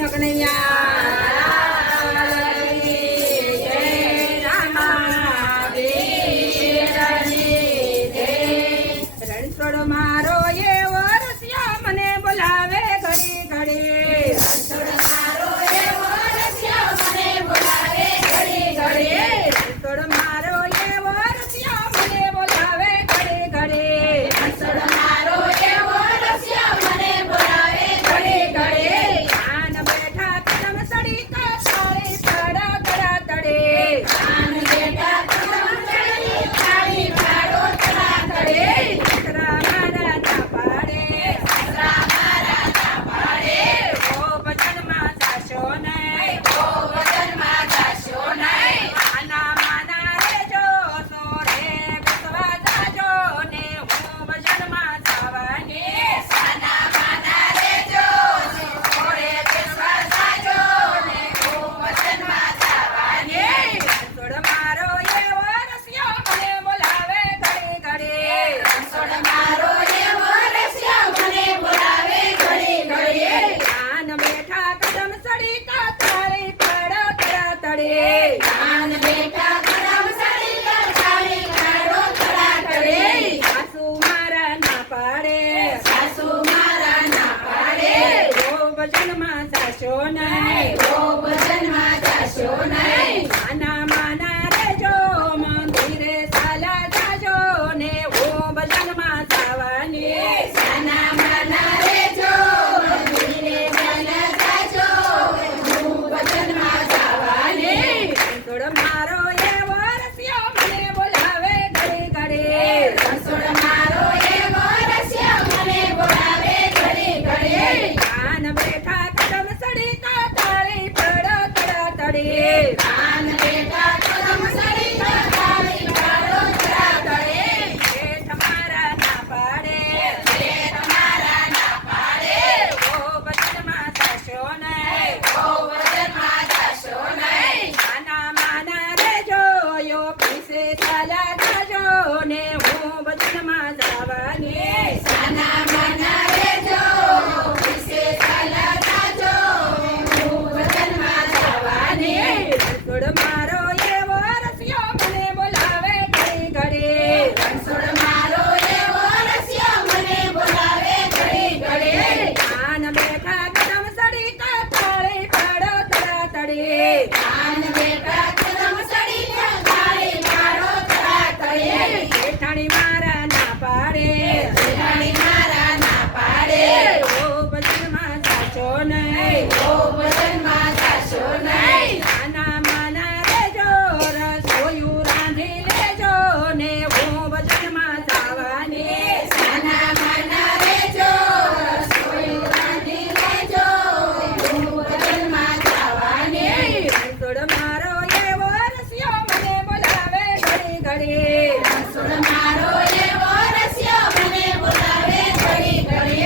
કૃષ્ણ કનૈયા જય રામાવીરની જય રણછોડ મારો એવો રસિયા મને બોલાવે ઘડી ઘડી રણછોડ મારો એવો રસિયા મને બોલાવે ઘડી ઘડી રણછોડ મારો એવો રસિયા મને બોલાવે ઘડી ઘડી રણછોડ મારો એવો રસિયા મને બોલાવે ઘડી ઘડી આન બેઠા કદમ સડી કાળી પાડા તડા તડે આન બેઠા કદમ સડી કાળી પાડો તડા તડે સસરા મારા ના પાડે સસરા મારા ના પાડે ઓ વચનમાં જાશો નહીં ઓ વચનમાં જાશો નહીં આના માના રેજો સોરે વિશ્વા જાજો ને હું વચનમાં જવાની સાના માના રેજો સોરે વિશ્વા જાજો ને હું વચનમાં જવાની રણછોડ મારો એવો રસિયો મને બોલાવે ઘડી ઘડી રણછોડ મારો એવો રસિયો મને બોલાવે ઘડી ઘડી આન બેઠા કદમ સડી કાળી પાડો તડા તડે આન બેઠા કદમ સડી કાળી પાડો તડા તડે સાસુ મારા ના પાડે સાસુ મારા ના પાડે ઓ વચનમાં જાશો નહીં ઓ વચનમાં જાશો નહીં આના માના રેજો મંદિરે સાલા જાજો ને ઓ વચનમાં જવાની સાના માના રેજો મંદિરે સાલા જાજો હું વચનમાં જવાની રણછોડ મારો એવો રસિયો મને બોલાવે ઘડી ઘડી રણછોડ મારો એવો રસિયો મને બોલાવે ઘડી ઘડી આન બેઠા કદમ સડી કાળી પડો તડા તડે આન બેઠા કદમ સડી કાળી પડો તડા તડે શેઠ મારા ના પાડે શેઠ મારા ના પાડે ઓ વચનમાં જાશો નહીં ઓ વચનમાં જાશો નહીં આના માના રેજો યો પીસે ચાલા જાજો ને હું વચનમાં જવાની સાના માના રેજો પીસે ચાલા જાજો હું વચનમાં જવાની રણછોડ મારો એવો રસિયો મને બોલાવે ઘડી ઘડી રણછોડ મારો એવો રસિયો મને બોલાવે ઘડી ઘડી આન બેઠા કદમ સડી કાળી પાડો તડા તડે આન બેઠા કદમ સડી કાળી પાડો તડા તડે જેઠાણી મારા ના પાડે જેઠાણી મારા ના પાડે ઓ વચનમાં જાશો નહીં ઓ વચનમાં જાશો નહીં આના માના રેજો રસોયું રાંધી લેજો ને હું વચનમાં જવાની સાના માના રેજો રસોયું રાંધી લેજો હું વચનમાં જવાની રણછોડ મારો એવો રસિયો મને બોલાવે ઘડી ઘડી રણછોડ મારો એવો રસિયો મને બોલાવે ઘડી ઘડી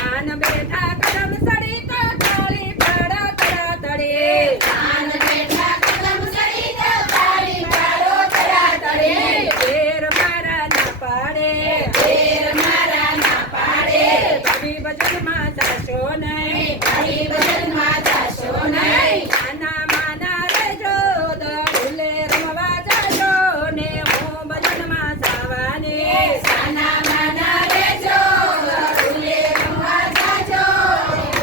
આન બેઠા કદમ સડી કાળી પાડા તડા તડે આન બેઠા કદમ સડી કાળી પાડો તડા તડે તેર મારા ના પાડે તેર મારા ના પાડે કવિ વચનમાં જાશો નહીં કવિ વચનમાં જાશો નહીં આના માના રેજો દડુલે રમવા જાજો ને હું વચનમાં જવાની સાના માના રેજો દડુલે રમવા જાજો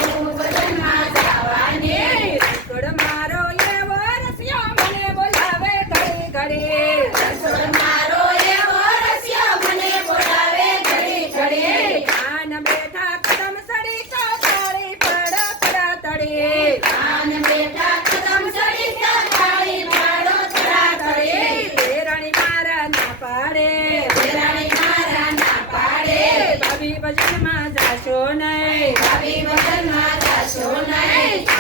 હું વચનમાં જવાની રણછોડ મારો એવો રસિયો મને બોલાવે ઘડી ઘડી રણછોડ મારો એવો રસિયો મને બોલાવે ઘડી ઘડી આન બેઠા કદમ સડી કાળી પડો તડા તડે આન બેઠા કદમ સડી કાળી પાડો તડા તડે દેરાણી મારા ના પાડે દેરાણી મારા ના પાડે ભાભી વચનમાં જાશો નહીં ભાભી વચનમાં જાશો નહીં